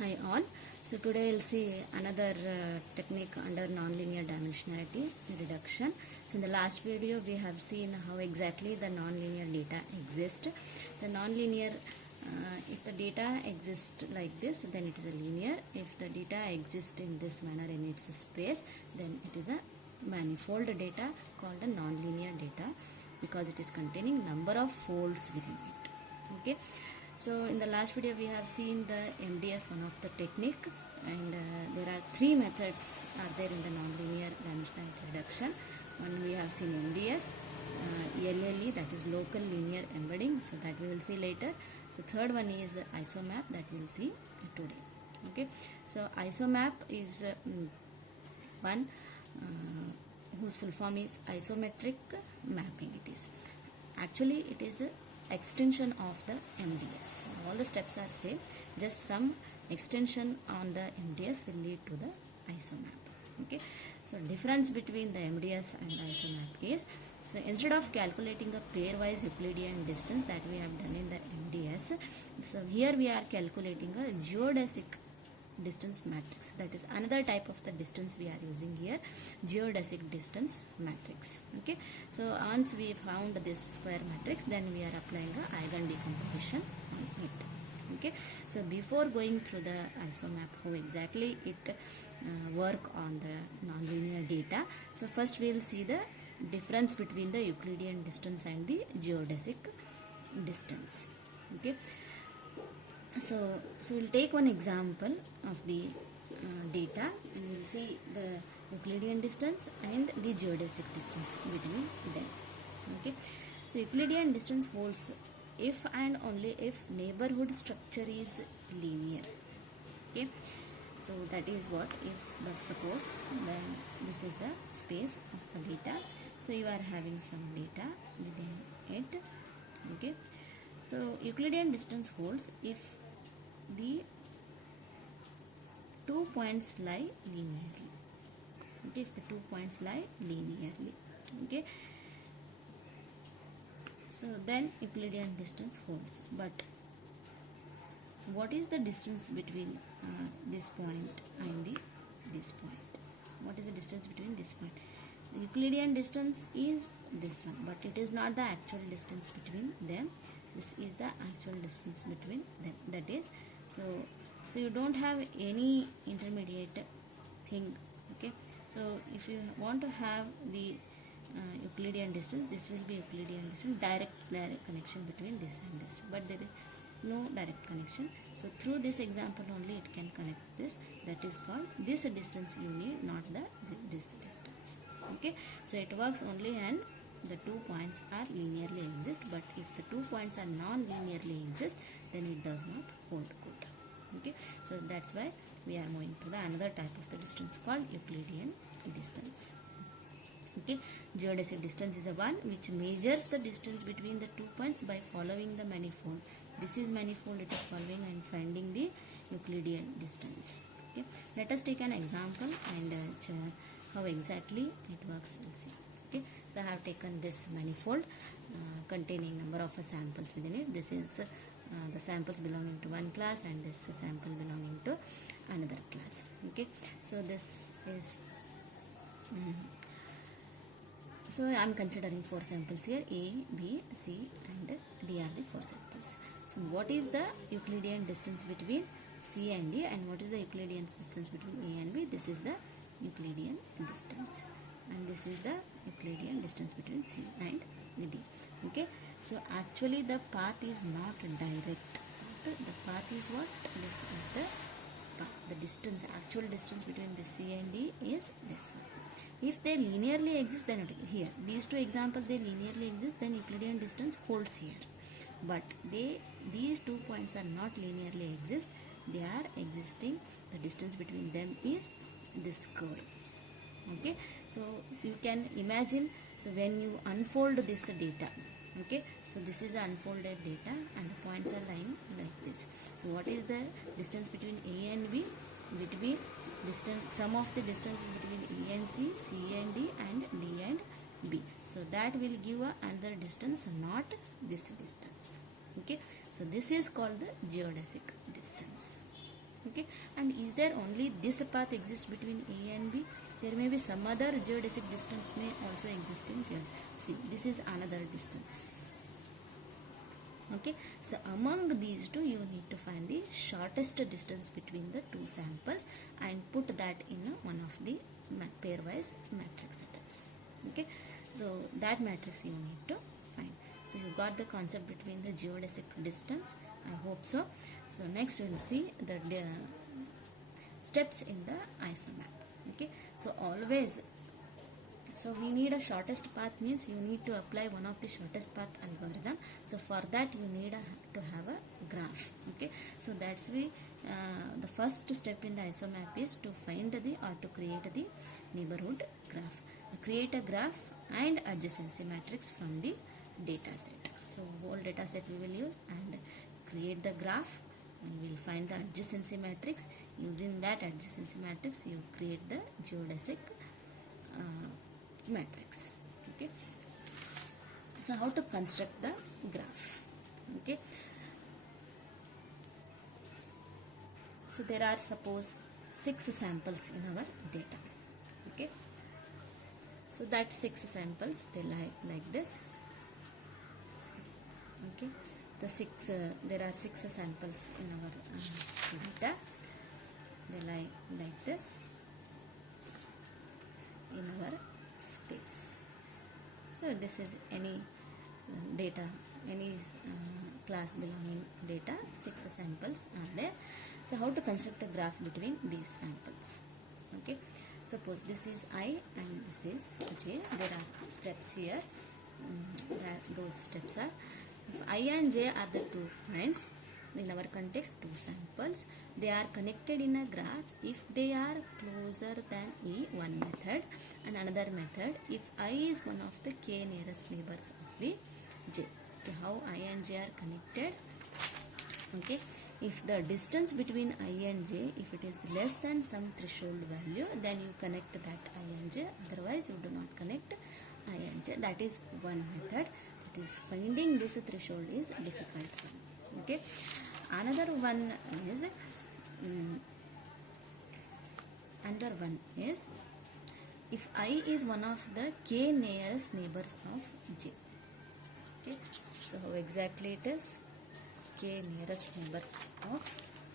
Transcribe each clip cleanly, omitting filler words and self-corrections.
Hi all. So today we'll see another technique under nonlinear dimensionality reduction. So in the last video we have seen how exactly the nonlinear data exist. The nonlinear, if the data exists like this, then it is a linear. If the data exists in this manner in its space, then it is a manifold data called a nonlinear data because it is containing number of folds within it. Okay. So in the last video we have seen the MDS, one of the technique, and there are three methods are there in the nonlinear dimensionality reduction. One we have seen MDS, LLE, that is local linear embedding, so that we will see later. So third one is Isomap, that we will see today. Okay, so Isomap is one whose full form is isometric mapping. It is actually it is a extension of the MDS. All the steps are same, just some extension on the MDS will lead to the Isomap. Okay, so difference between the MDS and Isomap is, so instead of calculating a pairwise Euclidean distance that we have done in the MDS, so here we are calculating a geodesic distance matrix. That is another type of the distance we are using here, geodesic distance matrix. Okay, so once we found this square matrix, then we are applying a eigen decomposition on it. Okay, so before going through the Isomap, how exactly it work on the nonlinear data, so first we will see the difference between the Euclidean distance and the geodesic distance. Okay, so we'll take one example of the data and we'll see the Euclidean distance and the geodesic distance between them. Okay, so Euclidean distance holds if and only if neighborhood structure is linear. Okay, so that is what if the suppose then this is the space of the data, so you are having some data within it. Okay, so Euclidean distance holds if the 2 points lie linearly. Okay, if the 2 points lie linearly. Okay, so then Euclidean distance holds. But so what is the distance between this point and this point? What is the distance between this point? The Euclidean distance is this one, but it is not the actual distance between them. This is the actual distance between them. That is, so you don't have any intermediate thing. Okay, so if you want to have the Euclidean distance, this will be Euclidean distance, direct connection between this and this, but there is no direct connection. So through this example only it can connect this, that is called this distance you need, not this distance. Okay, so it works only when the 2 points are linearly exist, but if the 2 points are non-linearly exist, then it does not hold good. Okay, so that's why we are moving to the another type of the distance called Euclidean distance. Okay, geodesic distance is a one which measures the distance between the 2 points by following the manifold. This is manifold, it is following and finding the Euclidean distance. Okay, let us take an example and how exactly it works. We'll see. Okay, so I have taken this manifold containing number of samples within it. This is the samples belonging to one class and this sample belonging to another class. Okay, so this is so I am considering 4 samples here, A, B, C and D are the 4 samples. So what is the Euclidean distance between C and D, and what is the Euclidean distance between A and B? This is the Euclidean distance, and this is the Euclidean distance between C and D. Okay, so actually the path is not direct. The path is what? This is the path. The distance, actual distance between the C and D is this one. If they linearly exist, then here these two examples they linearly exist, then Euclidean distance holds here. But these 2 points are not linearly exist. They are existing. The distance between them is this curve. Okay, so you can imagine, so when you unfold this data, okay, so this is unfolded data and the points are lying like this. So what is the distance between A and B? Between distance, sum of the distances between E and C, C and D and D and B. So that will give another distance, not this distance. Okay, so this is called the geodesic distance. Okay, and is there only this path exists between A and B? There may be some other geodesic distance may also exist in geodesic. See, this is another distance. Okay, so among these two you need to find the shortest distance between the two samples and put that in one of the pairwise matrix settings. Okay, so that matrix you need to find. So you got the concept between the geodesic distance, I hope so. So next we will see the steps in the isomap. Okay, so always, so we need a shortest path means you need to apply one of the shortest path algorithm. So for that you need to have a graph. Okay, so that's the first step in the isomap is to find the or to create the neighborhood graph. Create a graph and adjacency matrix from the data set. So whole data set we will use and create the graph, and we will find the adjacency matrix. Using that adjacency matrix you create the geodesic matrix. Okay, so how to construct the graph? Okay, so there are suppose 6 samples in our data. Okay, so that 6 samples they lie like this. Okay, the 6 there are 6 samples in our data. They lie like this in our space. So this is any data, any class belonging data. 6 samples are there. So how to construct a graph between these samples? Okay, suppose this is I and this is J. There are steps here. Those steps are, if I and J are the 2 points, in our context 2 samples, they are connected in a graph if they are closer than E, one method, and another method if I is one of the k nearest neighbors of the J. Okay, how I and J are connected? Okay, if the distance between I and J, if it is less than some threshold value, then you connect that I and J, otherwise you do not connect I and J. That is one method. That is, finding this threshold is difficult one. Okay, another one is if I is one of the k nearest neighbors of J. Okay, so how exactly it is? K nearest neighbors of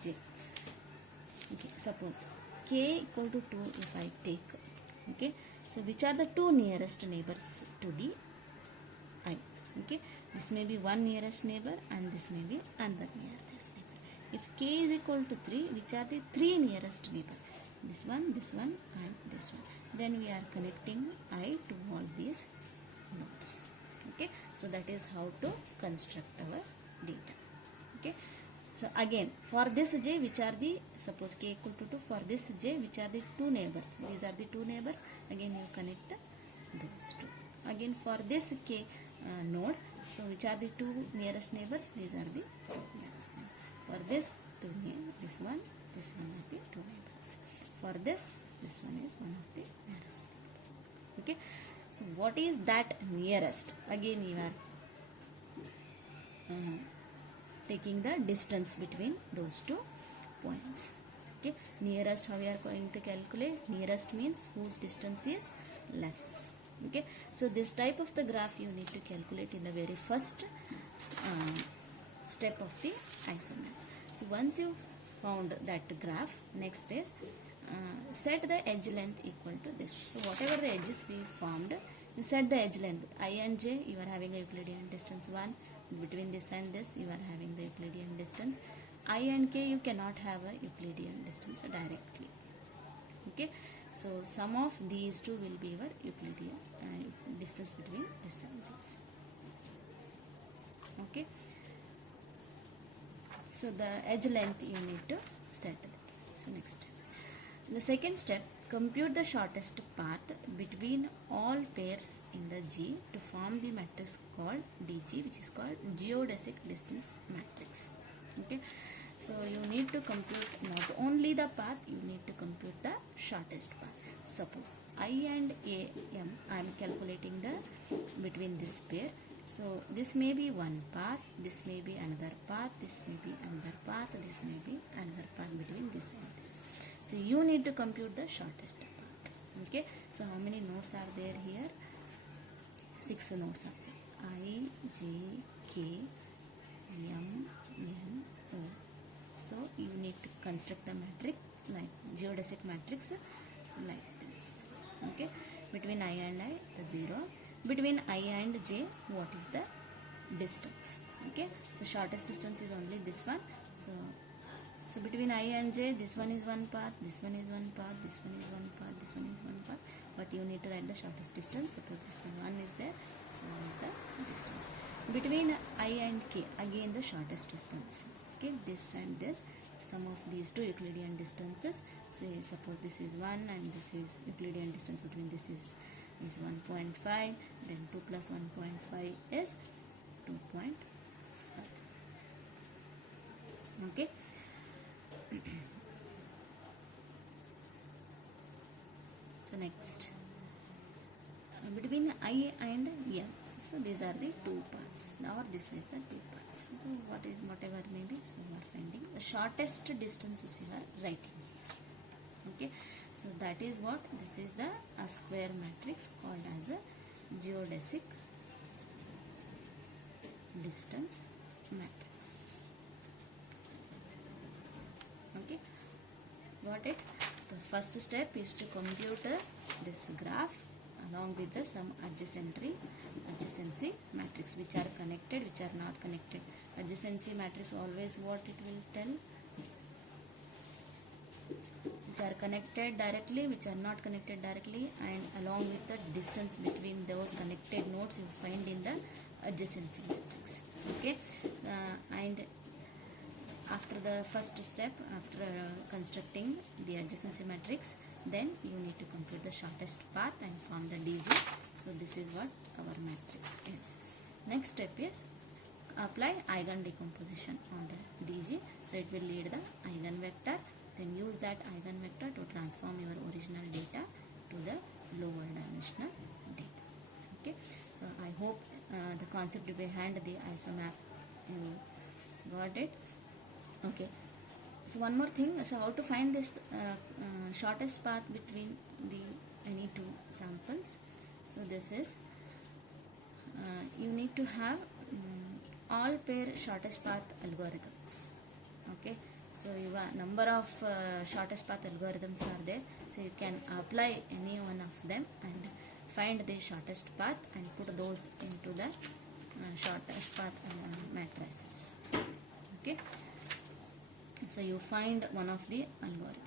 J. Okay, suppose k equal to 2 if I take. Okay, so which are the 2 nearest neighbors to the I? Okay, this may be one nearest neighbor and this may be another nearest neighbor. If k is equal to 3, which are the 3 nearest neighbor? This one and this one. Then we are connecting I to all these nodes. Okay, so that is how to construct our data. Okay, so again for this J, which are the, suppose k equal to 2, for this J, which are the 2 neighbors? These are the 2 neighbors. Again you connect those 2. Again for this k node, so which are the 2 nearest neighbors? These are the 2 nearest neighbors. For this this one are the 2 neighbors. For this one is one of the nearest neighbors. Okay, so what is that nearest? Again you are taking the distance between those 2 points. Okay, nearest, how we are going to calculate? Nearest means whose distance is less. Okay, so this type of the graph you need to calculate in the very first step of the isomap. So once you found that graph, next is set the edge length equal to this. So whatever the edges we formed, you set the edge length. I and J, you are having a Euclidean distance 1. Between this and this, you are having the Euclidean distance. I and K, you cannot have a Euclidean distance directly. Okay, so sum of these two will be your Euclidean distance between this and this. Okay, so the edge length you need to set that. So next, the second step, compute the shortest path between all pairs in the G to form the matrix called DG, which is called Geodesic Distance matrix. Okay, so you need to compute not only the path, you need to compute the shortest path. Suppose I and AM, I am calculating the between this pair. So this may be one path, this may be another path, this may be another path, this may be another path between this and this. So you need to compute the shortest path. Okay, so how many nodes are there here? 6 nodes are there. I, J, K, M, N, O. So you need to construct the matrix like geodesic matrix like this. Okay, between I and I, the 0. Between I and J, what is the distance? Okay, so shortest distance is only this one. So between I and J, this one is one path, this one is one path, this one is one path, this one is one path. But you need to write the shortest distance. Suppose this one is there, so one is the distance. Between I and K, again the shortest distance. Okay, this and this, sum of these two Euclidean distances. Say suppose this is 1 and this is Euclidean distance between this is 1.5, then 2 plus 1.5 is 2.5. Okay. So next, between I and M. So these are the two paths. Now this is the two paths. So whatever may be, so we are finding the shortest distances you are writing here. Okay. So that is what, this is the square matrix called as a geodesic distance matrix. Okay, got it? The first step is to compute this graph along with the some adjacency matrix, which are connected, which are not connected. Adjacency matrix always what it will tell? Which are connected directly, which are not connected directly, and along with the distance between those connected nodes you find in the adjacency matrix. Okay, and after the first step, after constructing the adjacency matrix, then you need to compute the shortest path and form the DG. So this is what our matrix is. Next step is apply eigen decomposition on the DG. So it will lead the eigenvector. Then use that eigenvector to transform your original data to the lower dimensional data. Okay, so I hope the concept behind the isomap you got it. Okay, so one more thing. So how to find this shortest path between the any two samples? So this is you need to have all pair shortest path algorithms. Okay. So your number of shortest path algorithms are there. So you can apply any one of them and find the shortest path and put those into the shortest path matrices. Okay. So you find one of the algorithm.